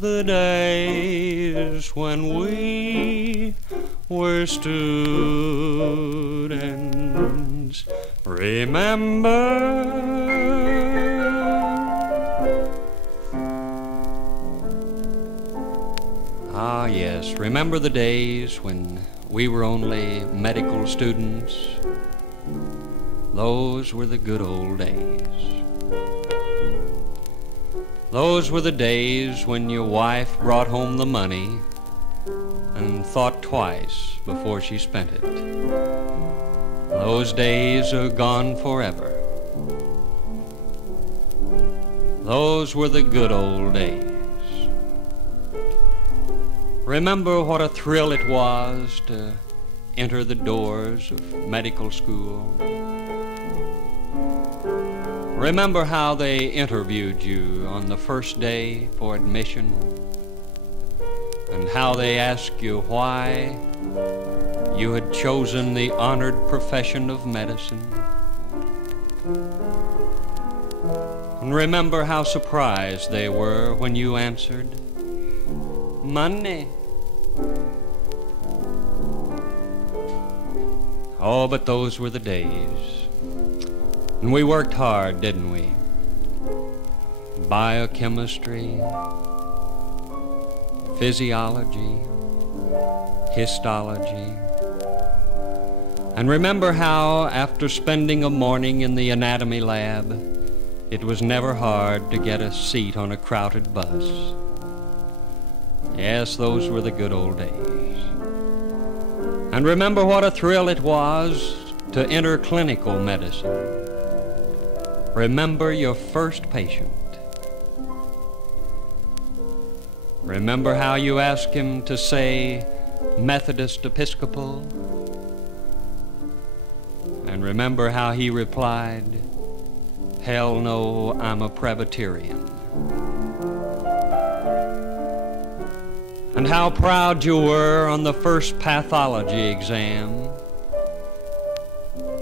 the days when we were students. Remember Ah, yes, remember the days when we were only medical students? Those were the good old days. Those were the days when your wife brought home the money and thought twice before she spent it. Those days are gone forever. Those were the good old days. Remember what a thrill it was to enter the doors of medical school. Remember how they interviewed you on the first day for admission, and how they asked you why you had chosen the honored profession of medicine. And remember how surprised they were when you answered, "Money." Oh, but those were the days. And we worked hard, didn't we? Biochemistry, physiology, histology. And remember how, after spending a morning in the anatomy lab, it was never hard to get a seat on a crowded bus. Yes, those were the good old days. And remember what a thrill it was to enter clinical medicine. Remember your first patient. Remember how you asked him to say Methodist Episcopal? And remember how he replied, "Hell no, I'm a Presbyterian." And how proud you were on the first pathology exam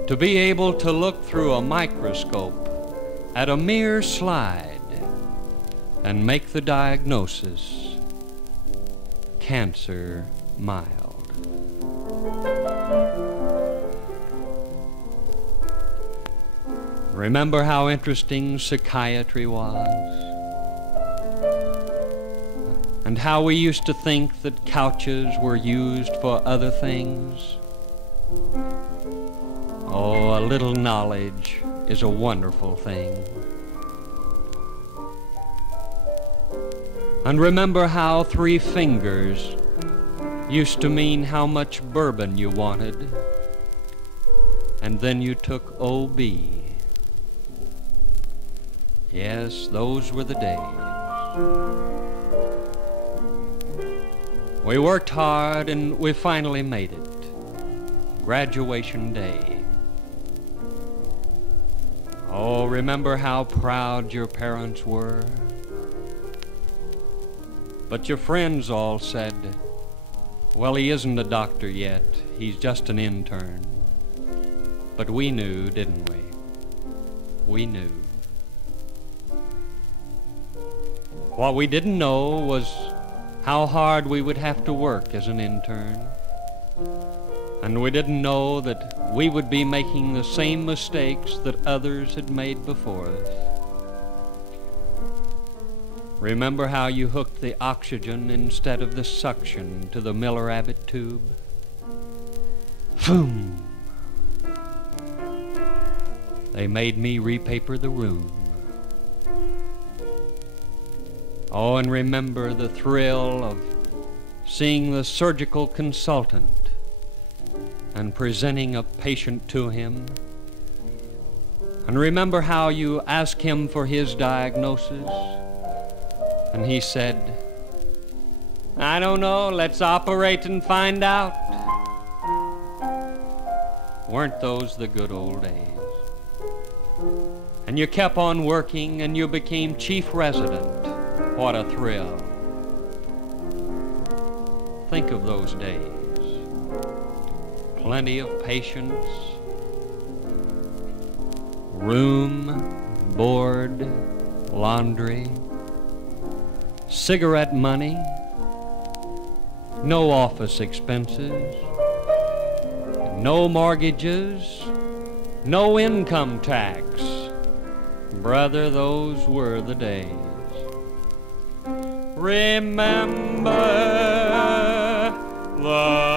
to be able to look through a microscope at a mere slide and make the diagnosis, cancer mild. Remember how interesting psychiatry was? And how we used to think that couches were used for other things? Oh, a little knowledge is a wonderful thing. And remember how 3 fingers used to mean how much bourbon you wanted, and then you took OB. Yes, those were the days. We worked hard and we finally made it. Graduation day. Oh, remember how proud your parents were? But your friends all said, "Well, he isn't a doctor yet. He's just an intern." But we knew, didn't we? We knew. What we didn't know was how hard we would have to work as an intern. And we didn't know that we would be making the same mistakes that others had made before us. Remember how you hooked the oxygen instead of the suction to the Miller-Abbott tube? Boom! They made me repaper the room. Oh, and remember the thrill of seeing the surgical consultant and presenting a patient to him. And remember how you asked him for his diagnosis, and he said, "I don't know, let's operate and find out." Weren't those the good old days? And you kept on working and you became chief resident. What a thrill. Think of those days. Plenty of patients, room, board, laundry, cigarette money, no office expenses, no mortgages, no income tax. Brother, those were the days. Remember the